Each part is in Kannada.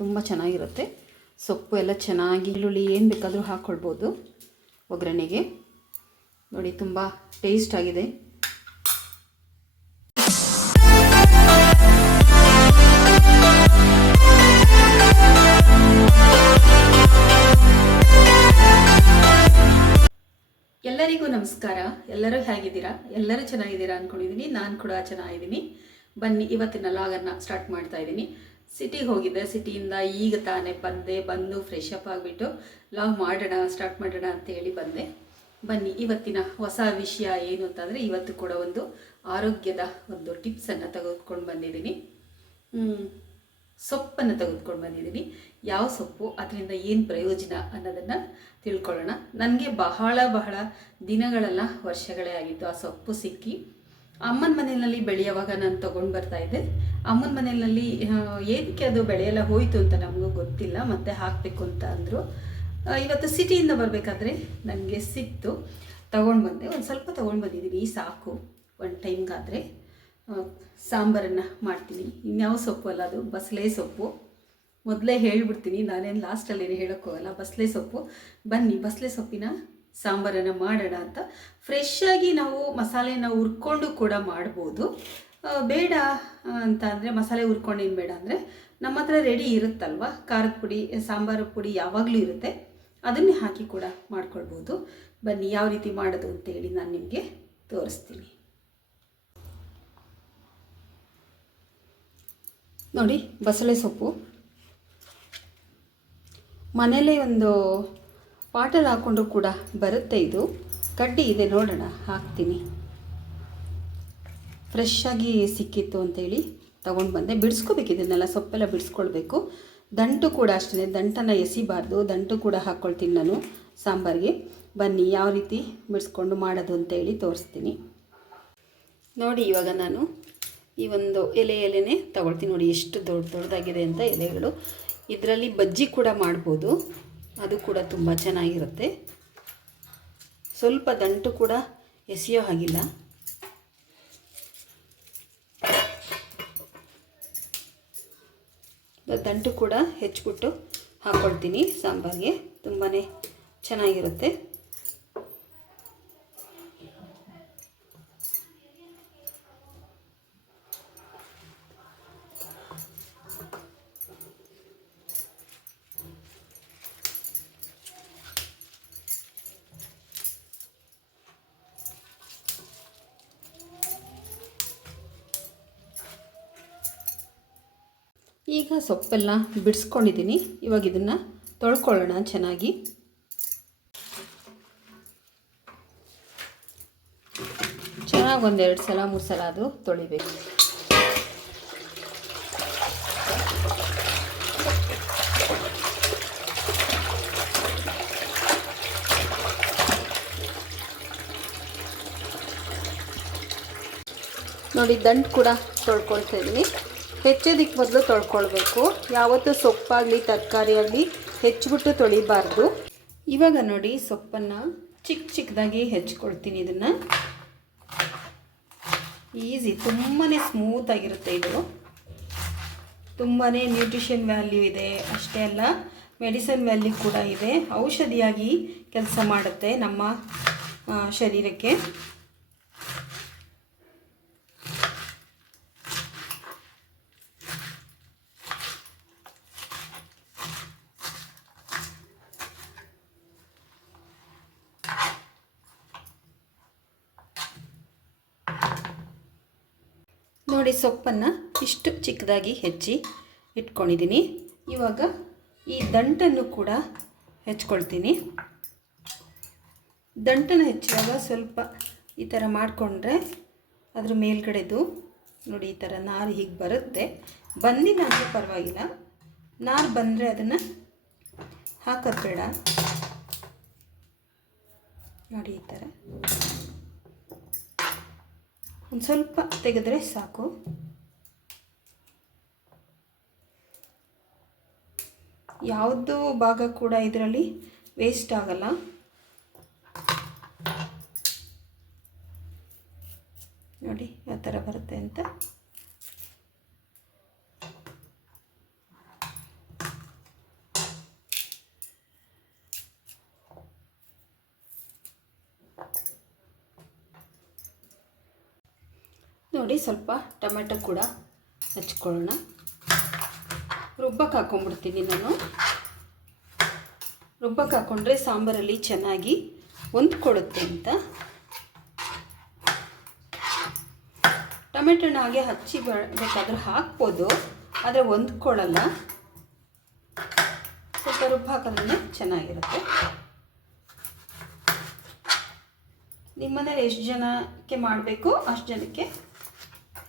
ತುಂಬ ಚೆನ್ನಾಗಿರುತ್ತೆ. ಸೊಪ್ಪು ಎಲ್ಲ ಚೆನ್ನಾಗಿ ಈರುಳ್ಳಿ ಏನು ಬೇಕಾದರೂ ಹಾಕ್ಕೊಳ್ಬೋದು ಒಗ್ಗರಣೆಗೆ. ನೋಡಿ, ತುಂಬ ಟೇಸ್ಟ್ ಆಗಿದೆ. ಎಲ್ಲರಿಗೂ ನಮಸ್ಕಾರ. ಎಲ್ಲರೂ ಹೇಗಿದ್ದೀರಾ? ಎಲ್ಲರೂ ಚೆನ್ನಾಗಿದ್ದೀರಾ ಅಂದ್ಕೊಂಡಿದ್ದೀನಿ ನಾನು ಕೂಡ ಚೆನ್ನಾಗಿದ್ದೀನಿ. ಬನ್ನಿ, ಇವತ್ತಿನ ಲಾಗನ್ನು ಸ್ಟಾರ್ಟ್ ಮಾಡ್ತಾ ಇದ್ದೀನಿ. ಸಿಟಿಗೆ ಹೋಗಿದ್ದೆ. ಸಿಟಿಯಿಂದ ಈಗ ತಾನೇ ಬಂದೆ. ಬಂದು ಫ್ರೆಶ್ ಅಪ್ ಆಗಿಬಿಟ್ಟು ಲಾಗ್ ಮಾಡೋಣ ಸ್ಟಾರ್ಟ್ ಮಾಡೋಣ ಅಂತ ಹೇಳಿ ಬಂದೆ. ಬನ್ನಿ, ಇವತ್ತಿನ ಹೊಸ ವಿಷಯ ಏನು ಅಂತಂದರೆ ಇವತ್ತು ಕೂಡ ಒಂದು ಆರೋಗ್ಯದ ಒಂದು ಟಿಪ್ಸನ್ನು ತೆಗೆದುಕೊಂಡು ಬಂದಿದ್ದೀನಿ. ಸೊಪ್ಪನ್ನು ತೆಗೆದುಕೊಂಡು ಬಂದಿದ್ದೀನಿ. ಯಾವ ಸೊಪ್ಪು, ಅದರಿಂದ ಏನು ಪ್ರಯೋಜನ ಅನ್ನೋದನ್ನು ತಿಳ್ಕೊಳ್ಳೋಣ. ನನಗೆ ಬಹಳ ಬಹಳ ದಿನಗಳೆಲ್ಲ ವರ್ಷಗಳೇ ಆಗಿತ್ತು ಆ ಸೊಪ್ಪು ಸಿಕ್ಕಿ. ಅಮ್ಮನ ಮನೆಯಲ್ಲಿ ಬೆಳೆಯುವಾಗ ನಾನು ತೊಗೊಂಡು ಬರ್ತಾ ಇದ್ದೆ. ಅಮ್ಮನ ಮನೆಯಲ್ಲಿ ಏನಕ್ಕೆ ಅದು ಬೆಳೆಯೆಲ್ಲ ಹೋಯಿತು ಅಂತ ನಮಗೂ ಗೊತ್ತಿಲ್ಲ, ಮತ್ತೆ ಹಾಕಬೇಕು ಅಂತ ಅಂದರು. ಇವತ್ತು ಸಿಟಿಯಿಂದ ಬರಬೇಕಾದ್ರೆ ನನಗೆ ಸಿಕ್ತು. ತಗೊಂಡು ಬಂದೆ. ಒಂದು ಸ್ವಲ್ಪ ತೊಗೊಂಡು ಬಂದಿದ್ದೀನಿ ಸಾಕು. ಒಂದು ಟೈಮ್ಗಾದರೆ ಸಾಂಬಾರನ್ನು ಮಾಡ್ತೀನಿ. ಇನ್ಯಾವ ಸೊಪ್ಪು ಅಲ್ಲ ಅದು? ಬಸಳೆ ಸೊಪ್ಪು. ಮೊದಲೇ ಹೇಳಿಬಿಡ್ತೀನಿ. ನಾನೇನು ಲಾಸ್ಟಲ್ಲಿ ಏನು ಹೇಳೋಕ್ಕೋಗಲ್ಲ ಬಸಳೆ ಸೊಪ್ಪು. ಬನ್ನಿ ಬಸಳೆ ಸೊಪ್ಪಿನ ಸಾಂಬಾರನ್ನು ಮಾಡೋಣ ಅಂತ. ಫ್ರೆಶ್ ಆಗಿ ನಾವು ಮಸಾಲೆನ ಹುರ್ಕೊಂಡು ಕೂಡ ಮಾಡ್ಬೋದು. ಬೇಡ ಅಂತ ಅಂದರೆ ಮಸಾಲೆ ಹುರ್ಕೊಂಡು ಏನು ಬೇಡ ಅಂದರೆ ನಮ್ಮ ಹತ್ರ ರೆಡಿ ಇರುತ್ತಲ್ವ? ಖಾರದ ಪುಡಿ, ಸಾಂಬಾರು ಪುಡಿ ಯಾವಾಗಲೂ ಇರುತ್ತೆ. ಅದನ್ನೇ ಹಾಕಿ ಕೂಡ ಮಾಡ್ಕೊಳ್ಬೋದು. ಬನ್ನಿ, ಯಾವ ರೀತಿ ಮಾಡೋದು ಅಂತೇಳಿ ನಾನು ನಿಮಗೆ ತೋರಿಸ್ತೀನಿ. ನೋಡಿ, ಬಸಳೆ ಸೊಪ್ಪು. ಮನೇಲೇ ಒಂದು ಪಾಟಲ್ಲಿ ಹಾಕ್ಕೊಂಡು ಕೂಡ ಬರುತ್ತೆ ಇದು. ಕಡ್ಡಿ ಇದೆ, ನೋಡೋಣ, ಹಾಕ್ತೀನಿ. ಫ್ರೆಶ್ ಆಗಿ ಸಿಕ್ಕಿತ್ತು ಅಂತೇಳಿ ತೊಗೊಂಡು ಬಂದೆ. ಬಿಡಿಸ್ಕೋಬೇಕು ಇದನ್ನೆಲ್ಲ, ಸೊಪ್ಪೆಲ್ಲ ಬಿಡಿಸ್ಕೊಳ್ಬೇಕು. ದಂಟು ಕೂಡ ಅಷ್ಟೇ ದಂಟನ್ನು ಎಸಿಬಾರ್ದು. ದಂಟು ಕೂಡ ಹಾಕ್ಕೊಳ್ತೀನಿ ನಾನು ಸಾಂಬಾರಿಗೆ. ಬನ್ನಿ, ಯಾವ ರೀತಿ ಬಿಡಿಸ್ಕೊಂಡು ಮಾಡೋದು ಅಂತೇಳಿ ತೋರಿಸ್ತೀನಿ. ನೋಡಿ ಇವಾಗ ನಾನು ಈ ಒಂದು ಎಲೆ ಎಲೆನೇ ತಗೊಳ್ತೀನಿ ನೋಡಿ, ಎಷ್ಟು ದೊಡ್ಡ ದೊಡ್ಡದಾಗಿದೆ ಅಂತ ಎಲೆಗಳು. ಇದರಲ್ಲಿ ಬಜ್ಜಿ ಕೂಡ ಮಾಡ್ಬೋದು. ಅದು ಕೂಡ ತುಂಬ ಚೆನ್ನಾಗಿರುತ್ತೆ. ಸ್ವಲ್ಪ ದಂಟು ಕೂಡ ಎಸೆಯೋ ಹಾಗಿಲ್ಲ. ದಂಟು ಕೂಡ ಹೆಚ್ಚಿಬಿಟ್ಟು ಹಾಕ್ಕೊಳ್ತೀನಿ ಸಾಂಬಾರಿಗೆ. ತುಂಬಾ ಚೆನ್ನಾಗಿರುತ್ತೆ. ಈಗ ಸೊಪ್ಪೆಲ್ಲ ಬಿಡಿಸ್ಕೊಂಡಿದ್ದೀನಿ. ಇವಾಗ ಇದನ್ನು ತೊಳ್ಕೊಳ್ಳೋಣ ಚೆನ್ನಾಗಿ. ಚೆನ್ನಾಗಿ ಒಂದೆರಡು ಸಲ, ಮೂರು ಸಲ ಅದು ತೊಳಿಬೇಕು. ನೋಡಿ ದಂಟು ಕೂಡ ತೊಳ್ಕೊಳ್ತಾ ಇದ್ದೀನಿ. ಹೆಚ್ಚೋದಕ್ಕೆ ಮೊದಲು ತೊಳ್ಕೊಳ್ಬೇಕು. ಯಾವತ್ತೂ ಸೊಪ್ಪಾಗಲಿ, ತರಕಾರಿ ಆಗಲಿ ಹೆಚ್ಚಿಬಿಟ್ಟು ತೊಳಿಬಾರ್ದು. ಇವಾಗ ನೋಡಿ ಸೊಪ್ಪನ್ನು ಚಿಕ್ಕ ಚಿಕ್ಕದಾಗಿ ಹೆಚ್ಕೊಳ್ತೀನಿ ಇದನ್ನು. ಈಸಿ ತುಂಬಾ ಸ್ಮೂತಾಗಿರುತ್ತೆ ಇದು. ತುಂಬಾ ನ್ಯೂಟ್ರಿಷನ್ ವ್ಯಾಲ್ಯೂ ಇದೆ. ಅಷ್ಟೇ ಅಲ್ಲ, ಮೆಡಿಸನ್ ವ್ಯಾಲ್ಯೂ ಕೂಡ ಇದೆ. ಔಷಧಿಯಾಗಿ ಕೆಲಸ ಮಾಡುತ್ತೆ ನಮ್ಮ ಶರೀರಕ್ಕೆ. ನೋಡಿ ಸೊಪ್ಪನ್ನು ಇಷ್ಟು ಚಿಕ್ಕದಾಗಿ ಹೆಚ್ಚಿ ಇಟ್ಕೊಂಡಿದ್ದೀನಿ. ಇವಾಗ ಈ ದಂಟನ್ನು ಕೂಡ ಹೆಚ್ಕೊಳ್ತೀನಿ. ದಂಟನ್ನು ಹೆಚ್ಚಿದಾಗ ಸ್ವಲ್ಪ ಈ ಥರ ಮಾಡಿಕೊಂಡ್ರೆ ಅದ್ರ ಮೇಲ್ಗಡೆದು ನೋಡಿ ಈ ಥರ ನಾರು ಹೀಗೆ ಬರುತ್ತೆ. ಬಂದಿನ ಅಂದರೆ ಪರವಾಗಿಲ್ಲ. ನಾರು ಬಂದರೆ ಅದನ್ನು ಹಾಕೋದು ಬೇಡ. ನೋಡಿ ಈ ಥರ. ಒಂದು ಸ್ವಲ್ಪ ತೆಗೆದ್ರೆ ಸಾಕು. ಯಾವುದು ಭಾಗ ಕೂಡ ಇದರಲ್ಲಿ ವೇಸ್ಟ್ ಆಗಲ್ಲ. ನೋಡಿ, ಯಾವ ಥರ ಬರುತ್ತೆ ಅಂತ ನೋಡಿ ಸ್ವಲ್ಪ ಟೊಮೆಟೊ ಕೂಡ ಹಚ್ಕೊಳ್ಳೋಣ. ರುಬ್ಬಕ್ಕೆ ಹಾಕೊಂಡ್ಬಿಡ್ತೀನಿ ನಾನು. ರುಬ್ಬಕ್ಕೆ ಹಾಕ್ಕೊಂಡ್ರೆ ಸಾಂಬಾರಲ್ಲಿ ಚೆನ್ನಾಗಿ ಹೊಂದ್ಕೊಳ್ಳುತ್ತೆ ಅಂತ. ಟೊಮೆಟೊನ ಹಾಗೆ ಹಚ್ಚಿ ಬೇಕಾದ್ರೆ ಹಾಕ್ಬೋದು, ಆದರೆ ಹೊಂದ್ಕೊಳ್ಳಲ್ಲ. ಸ್ವಲ್ಪ ರುಬ್ಬ ಹಾಕೋದ್ರಿಂದ ಚೆನ್ನಾಗಿರುತ್ತೆ. ನಿಮ್ಮನೇಲಿ ಎಷ್ಟು ಜನಕ್ಕೆ ಮಾಡಬೇಕು? ಅಷ್ಟು ಜನಕ್ಕೆ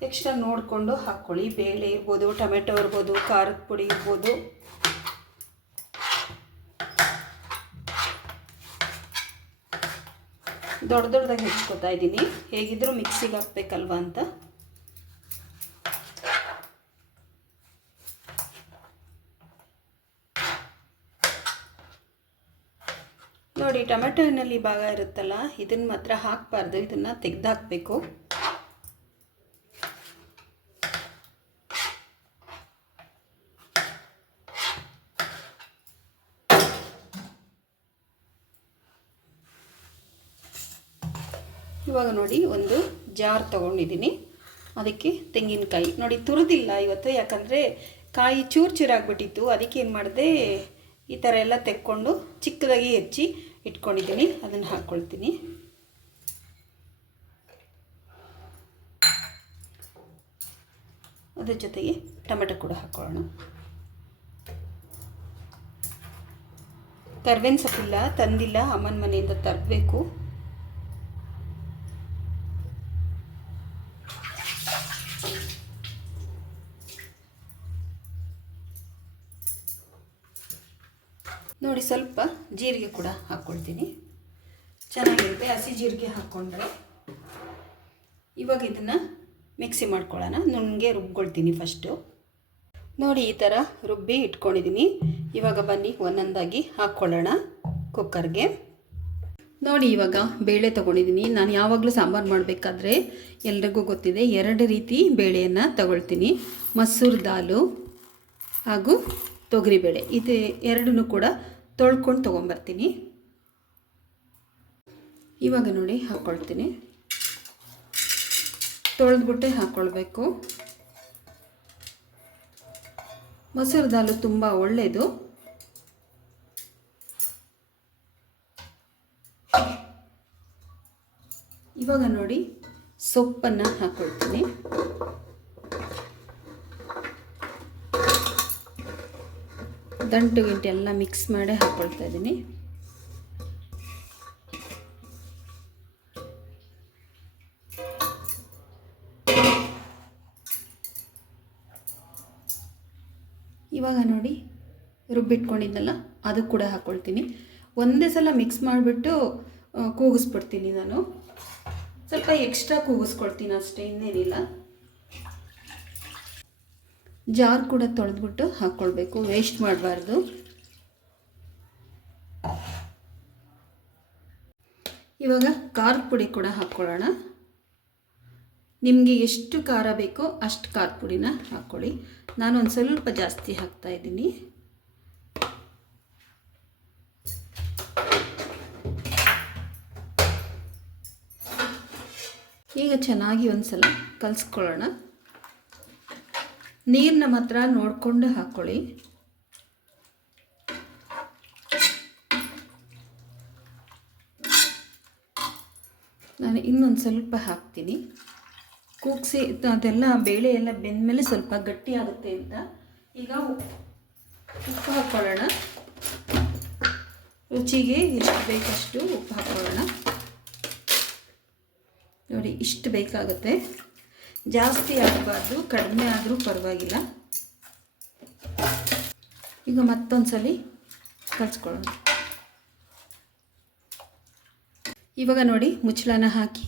ಎಕ್ಸ್ಟ್ರಾ ನೋಡಿಕೊಂಡು ಹಾಕ್ಕೊಳ್ಳಿ ಬೇಳೆ ಇರ್ಬೋದು, ಟೊಮೆಟೊ ಇರ್ಬೋದು, ಖಾರದ ಪುಡಿ ಇರ್ಬೋದು. ದೊಡ್ಡ ದೊಡ್ಡದಾಗಿ ಹೆಚ್ಕೊತಾ ಇದ್ದೀನಿ. ಹೇಗಿದ್ರೂ ಮಿಕ್ಸಿಗೆ ಹಾಕ್ಬೇಕಲ್ವಾ ಅಂತ. ನೋಡಿ, ಟೊಮೆಟೊನಲ್ಲಿ ಭಾಗ ಇರುತ್ತಲ್ಲ ಇದನ್ನು ಮಾತ್ರ ಹಾಕಬಾರ್ದು. ಇದನ್ನು ತೆಗೆದಾಕಬೇಕು. ಇವಾಗ ನೋಡಿ ಒಂದು ಜಾರ್ ತೊಗೊಂಡಿದ್ದೀನಿ. ಅದಕ್ಕೆ ತೆಂಗಿನಕಾಯಿ. ನೋಡಿ ತುರಿದಿಲ್ಲ ಇವತ್ತು, ಯಾಕಂದರೆ ಕಾಯಿ ಚೂರು ಚೂರಾಗ್ಬಿಟ್ಟಿತ್ತು ಅದಕ್ಕೆ ಏನು ಮಾಡಿದೆ, ಈ ಥರ ಎಲ್ಲ ತೆಕ್ಕೊಂಡು ಚಿಕ್ಕದಾಗಿ ಹೆಚ್ಚಿ ಇಟ್ಕೊಂಡಿದ್ದೀನಿ. ಅದನ್ನು ಹಾಕ್ಕೊಳ್ತೀನಿ ಅದ್ರ ಜೊತೆಗೆ ಟೊಮೆಟೊ ಕೂಡ ಹಾಕ್ಕೊಳ್ಳೋಣ ಕರ್ಬೇವಿನ ಸೊಪ್ಪಿಲ್ಲ, ತಂದಿಲ್ಲ. ಅಮ್ಮನ ಮನೆಯಿಂದ ತರಬೇಕು. ಸ್ವಲ್ಪ ಜೀರಿಗೆ ಕೂಡ ಹಾಕ್ಕೊಳ್ತೀನಿ ಚೆನ್ನಾಗಿರುತ್ತೆ, ಹಸಿ ಜೀರಿಗೆ ಹಾಕ್ಕೊಂಡ್ರೆ ಇವಾಗ ಇದನ್ನು ಮಿಕ್ಸಿ ಮಾಡ್ಕೊಳ್ಳೋಣ. ನುಣ್ಣಗೆ ರುಬ್ಕೊಳ್ತೀನಿ ಫಸ್ಟು ನೋಡಿ, ಈ ಥರ ರುಬ್ಬಿ ಇಟ್ಕೊಂಡಿದ್ದೀನಿ ಇವಾಗ ಬನ್ನಿ, ಒಂದೊಂದಾಗಿ ಹಾಕ್ಕೊಳ್ಳೋಣ ಕುಕ್ಕರ್ಗೆ. ನೋಡಿ, ಇವಾಗ ಬೇಳೆ ತೊಗೊಂಡಿದ್ದೀನಿ ನಾನು ಯಾವಾಗಲೂ ಸಾಂಬಾರು ಮಾಡಬೇಕಾದ್ರೆ ಎಲ್ರಿಗೂ ಗೊತ್ತಿದೆ, ಎರಡು ರೀತಿ ಬೇಳೆಯನ್ನು ತಗೊಳ್ತೀನಿ. ಮಸೂರ್ ದಾಲು ಹಾಗೂ ತೊಗರಿಬೇಳೆ. ಇದು ಎರಡನ್ನೂ ಕೂಡ ತೊಳ್ಕೊಂಡು ತೊಗೊಂಬರ್ತೀನಿ. ಇವಾಗ ನೋಡಿ ಹಾಕ್ಕೊಳ್ತೀನಿ ತೊಳೆದ್ಬಿಟ್ಟೆ ಹಾಕ್ಕೊಳ್ಬೇಕು ಮೊಸರು ದಾಲು ತುಂಬ ಒಳ್ಳೆಯದು ಇವಾಗ ನೋಡಿ ಸೊಪ್ಪನ್ನು ಹಾಕ್ಕೊಳ್ತೀನಿ ದಂಟು ಗಿಂಟು ಎಲ್ಲ ಮಿಕ್ಸ್ ಮಾಡಿ ಹಾಕ್ಕೊಳ್ತಾ ಇದ್ದೀನಿ. ಇವಾಗ ನೋಡಿ ರುಬ್ಬಿಟ್ಕೊಂಡಿದ್ದಲ್ಲ ಅದು ಕೂಡ ಹಾಕ್ಕೊಳ್ತೀನಿ ಒಂದೇ ಸಲ ಮಿಕ್ಸ್ ಮಾಡಿಬಿಟ್ಟು ಕೂಗಿಸ್ಬಿಡ್ತೀನಿ ನಾನು. ಸ್ವಲ್ಪ ಎಕ್ಸ್ಟ್ರಾ ಕೂಗಿಸ್ಕೊಳ್ತೀನಿ ಅಷ್ಟೇ, ಇನ್ನೇನಿಲ್ಲ. ಜಾರ್ ಕೂಡ ತೊಳೆದ್ಬಿಟ್ಟು ಹಾಕ್ಕೊಳ್ಬೇಕು. ವೇಸ್ಟ್ ಮಾಡಬಾರ್ದು. ಇವಾಗ ಖಾರದ ಪುಡಿ ಕೂಡ ಹಾಕ್ಕೊಳ್ಳೋಣ. ನಿಮಗೆ ಎಷ್ಟು ಖಾರ ಬೇಕೋ ಅಷ್ಟು ಖಾರದ ಪುಡಿನ ಹಾಕ್ಕೊಳ್ಳಿ. ನಾನು ಒಂದು ಸ್ವಲ್ಪ ಜಾಸ್ತಿ ಹಾಕ್ತಾ ಇದ್ದೀನಿ. ಈಗ ಚೆನ್ನಾಗಿ ಒಂದು ಸಲ ಕಲಿಸ್ಕೊಳ್ಳೋಣ. ನೀರನ್ನ ಮಾತ್ರ ನೋಡಿಕೊಂಡು ಹಾಕ್ಕೊಳ್ಳಿ ನಾನು ಇನ್ನೊಂದು ಸ್ವಲ್ಪ ಹಾಕ್ತೀನಿ. ಕೂಗಿಸಿ, ಅದೆಲ್ಲ ಬೇಳೆ ಎಲ್ಲ ಬೆಂದಮೇಲೆ ಸ್ವಲ್ಪ ಗಟ್ಟಿ ಆಗುತ್ತೆ ಅಂತ. ಈಗ ಉಪ್- ಉಪ್ಪು ಹಾಕ್ಕೊಳ್ಳೋಣ ರುಚಿಗೆ ಎಷ್ಟು ಬೇಕಷ್ಟು ಉಪ್ಪು ಹಾಕ್ಕೊಳ್ಳೋಣ ನೋಡಿ, ಇಷ್ಟು ಬೇಕಾಗುತ್ತೆ. ಜಾಸ್ತಿ ಆಗಬಾರ್ದು, ಕಡಿಮೆ ಆದರೂ ಪರವಾಗಿಲ್ಲ. ಈಗ ಮತ್ತೊಂದು ಸಲ ಕಲಿಸ್ಕೊಳ್ಳೋಣ. ಇವಾಗ ನೋಡಿ ಮುಚ್ಚಳನ ಹಾಕಿ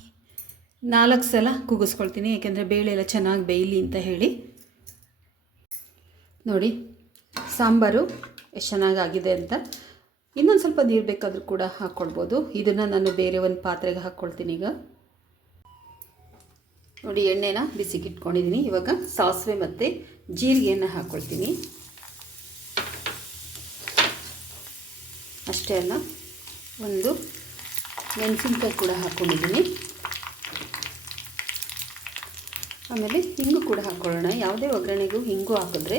ನಾಲ್ಕು ಸಲ ಕೂಗಿಸ್ಕೊಳ್ತೀನಿ ಯಾಕೆಂದರೆ ಬೇಳೆ ಎಲ್ಲ ಚೆನ್ನಾಗಿ ಬೇಯಲಿ ಅಂತ ಹೇಳಿ. ನೋಡಿ, ಸಾಂಬಾರು ಎಷ್ಟು ಚೆನ್ನಾಗಾಗಿದೆ ಅಂತ. ಇನ್ನೊಂದು ಸ್ವಲ್ಪ ನೀರು ಬೇಕಾದರೂ ಕೂಡ ಹಾಕ್ಕೊಳ್ಬೋದು ಇದನ್ನು ನಾನು ಬೇರೆ ಒಂದು ಪಾತ್ರೆಗೆ ಹಾಕ್ಕೊಳ್ತೀನಿ ಈಗ. ನೋಡಿ, ಎಣ್ಣೆನ ಬಿಸಿಗೆ ಇಟ್ಕೊಂಡಿದ್ದೀನಿ ಇವಾಗ ಸಾಸಿವೆ ಮತ್ತು ಜೀರಿಗೆಯನ್ನು ಹಾಕ್ಕೊಳ್ತೀನಿ ಅಷ್ಟೇ ಅಲ್ಲ, ಒಂದು ಮೆಣಸಿನ್ಕಾಯಿ ಕೂಡ ಹಾಕ್ಕೊಂಡಿದ್ದೀನಿ ಆಮೇಲೆ ಹಿಂಗು ಕೂಡ ಹಾಕ್ಕೊಳ್ಳೋಣ ಯಾವುದೇ ಒಗ್ಗರಣೆಗೂ ಹಿಂಗು ಹಾಕಿದ್ರೆ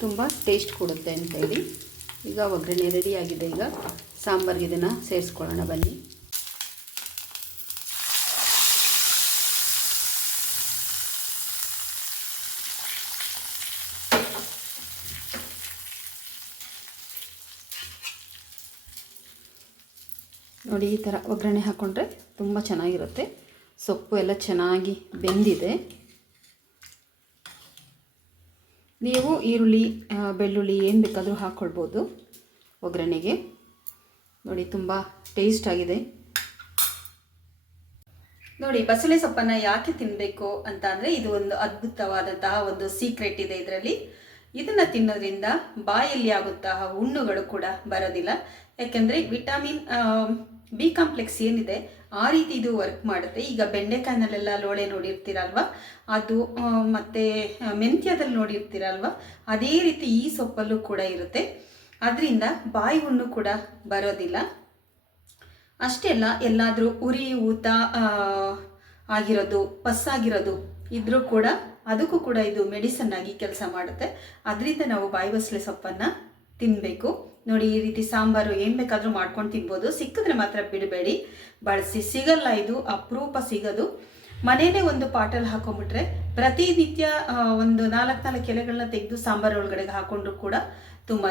ತುಂಬ ಟೇಸ್ಟ್ ಕೊಡುತ್ತೆ ಅಂತ ಹೇಳಿ. ಈಗ ಒಗ್ಗರಣೆ ರೆಡಿಯಾಗಿದೆ ಈಗ ಸಾಂಬಾರಿಗೆ ಇದನ್ನು ಸೇರಿಸ್ಕೊಳ್ಳೋಣ. ಬನ್ನಿ. ನೋಡಿ, ಈ ಥರ ಒಗ್ಗರಣೆ ಹಾಕ್ಕೊಂಡ್ರೆ ತುಂಬ ಚೆನ್ನಾಗಿರುತ್ತೆ. ಸೊಪ್ಪು ಎಲ್ಲ ಚೆನ್ನಾಗಿ ಬೆಂದಿದೆ. ನೀವು ಈರುಳ್ಳಿ ಬೆಳ್ಳುಳ್ಳಿ ಏನು ಬೇಕಾದರೂ ಹಾಕ್ಕೊಳ್ಬೋದು ಒಗ್ಗರಣೆಗೆ. ನೋಡಿ, ತುಂಬ ಟೇಸ್ಟ್ ಆಗಿದೆ. ನೋಡಿ, ಬಸಳೆ ಸೊಪ್ಪನ್ನು ಯಾಕೆ ತಿನ್ನಬೇಕು ಅಂತ ಅಂದರೆ, ಇದು ಒಂದು ಅದ್ಭುತವಾದಂತಹ ಒಂದು ಸೀಕ್ರೆಟ್ ಇದೆ ಇದರಲ್ಲಿ. ಇದನ್ನು ತಿನ್ನೋದ್ರಿಂದ ಬಾಯಲ್ಲಿ ಆಗುತ್ತಹ ಹುಣ್ಣುಗಳು ಕೂಡ ಬರೋದಿಲ್ಲ. ಯಾಕೆಂದರೆ ವಿಟಮಿನ್ ಬಿ ಕಾಂಪ್ಲೆಕ್ಸ್ ಏನಿದೆ, ಆ ರೀತಿ ಇದು ವರ್ಕ್ ಮಾಡುತ್ತೆ. ಈಗ ಬೆಂಡೆಕಾಯಿನಲ್ಲೆಲ್ಲ ಲೋಳೆ ನೋಡಿರ್ತೀರಲ್ವ? ಅದು ಮತ್ತೆ ಮೆಂತ್ಯದಲ್ಲಿ ನೋಡಿರ್ತೀರಲ್ವ? ಅದೇ ರೀತಿ ಈ ಸೊಪ್ಪಲ್ಲೂ ಕೂಡ ಇರುತ್ತೆ. ಅದರಿಂದ ಬಾಯಿ ಹುಣ್ಣು ಕೂಡ ಬರೋದಿಲ್ಲ. ಅಷ್ಟೇ ಅಲ್ಲ, ಎಲ್ಲಾದರೂ ಉರಿ, ಊತ ಆಗಿರೋದು, ಪಸ್ಸಾಗಿರೋದು ಇದ್ರೂ ಕೂಡ ಅದಕ್ಕೂ ಕೂಡ ಇದು ಮೆಡಿಸನ್ ಆಗಿ ಕೆಲಸ ಮಾಡುತ್ತೆ. ಅದರಿಂದ ನಾವು ಬಾಯಿ ಬಸಳೆ ಸೊಪ್ಪನ್ನು ತಿನ್ನಬೇಕು ನೋಡಿ, ಈ ರೀತಿ ಸಾಂಬಾರು ಏನು ಬೇಕಾದರೂ ಮಾಡ್ಕೊಂಡು ತಿನ್ಬೋದು. ಸಿಕ್ಕಿದ್ರೆ ಮಾತ್ರ ಬಿಡಬೇಡಿ. ಬಳಸಿ ಸಿಗಲ್ಲ ಇದು, ಅಪರೂಪ ಸಿಗೋದು. ಮನೇಲೆ ಒಂದು ಪಾಟಲ್ಲಿ ಹಾಕೊಂಡ್ಬಿಟ್ರೆ ಪ್ರತಿನಿತ್ಯ ಒಂದು ನಾಲ್ಕು ನಾಲ್ಕು ಎಲೆಗಳನ್ನ ತೆಗೆದು ಸಾಂಬಾರು ಒಳಗಡೆಗೆ ಹಾಕೊಂಡ್ರು ಕೂಡ ತುಂಬಾ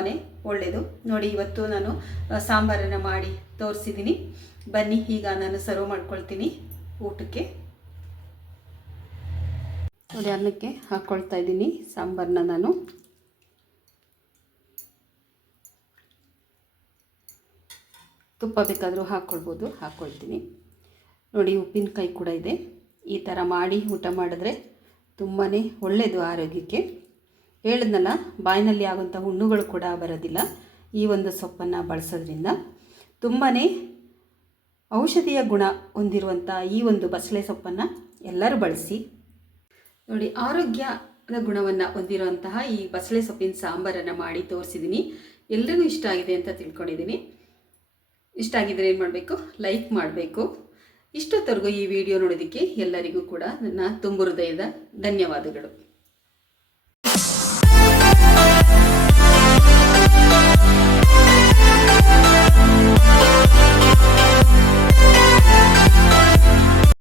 ಒಳ್ಳೆಯದು ನೋಡಿ, ಇವತ್ತು ನಾನು ಸಾಂಬಾರನ್ನು ಮಾಡಿ ತೋರಿಸಿದ್ದೀನಿ. ಬನ್ನಿ, ಈಗ ನಾನು ಸರ್ವ್ ಮಾಡ್ಕೊಳ್ತೀನಿ ಊಟಕ್ಕೆ. ನೋಡಿ, ಅನ್ನಕ್ಕೆ ಹಾಕ್ಕೊಳ್ತಾ ಇದ್ದೀನಿ ಸಾಂಬಾರನ್ನ ನಾನು. ತುಪ್ಪ ಬೇಕಾದರೂ ಹಾಕ್ಕೊಳ್ಬೋದು ಹಾಕ್ಕೊಳ್ತೀನಿ ನೋಡಿ ಉಪ್ಪಿನಕಾಯಿ ಕೂಡ ಇದೆ. ಈ ಥರ ಮಾಡಿ ಊಟ ಮಾಡಿದ್ರೆ ತುಂಬಾ ಒಳ್ಳೆಯದು ಆರೋಗ್ಯಕ್ಕೆ. ಹೇಳಿದ್ನಲ್ಲ, ಬಾಯಿನಲ್ಲಿ ಆಗುವಂಥ ಹುಣ್ಣುಗಳು ಕೂಡ ಬರೋದಿಲ್ಲ. ಈ ಒಂದು ಸೊಪ್ಪನ್ನು ಬಳಸೋದ್ರಿಂದ ತುಂಬಾ ಔಷಧೀಯ ಗುಣ ಹೊಂದಿರುವಂಥ ಈ ಒಂದು ಬಸಳೆ ಸೊಪ್ಪನ್ನು ಎಲ್ಲರೂ ಬಳಸಿ. ನೋಡಿ, ಆರೋಗ್ಯದ ಗುಣವನ್ನು ಹೊಂದಿರುವಂತಹ ಈ ಬಸಳೆ ಸೊಪ್ಪಿನ ಸಾಂಬಾರನ್ನು ಮಾಡಿ ತೋರಿಸಿದ್ದೀನಿ ಎಲ್ಲರಿಗೂ ಇಷ್ಟ ಆಗಿದೆ ಅಂತ ತಿಳ್ಕೊಂಡಿದ್ದೀನಿ ಇಷ್ಟ ಆಗಿದ್ರೆ ಏನು ಮಾಡಬೇಕು? ಲೈಕ್ ಮಾಡಬೇಕು. ಇಷ್ಟೊತ್ತವರೆಗೂ ಈ ವಿಡಿಯೋ ನೋಡೋದಕ್ಕೆ ಎಲ್ಲರಿಗೂ ಕೂಡ ನನ್ನ ತುಂಬು ಹೃದಯದ ಧನ್ಯವಾದಗಳು.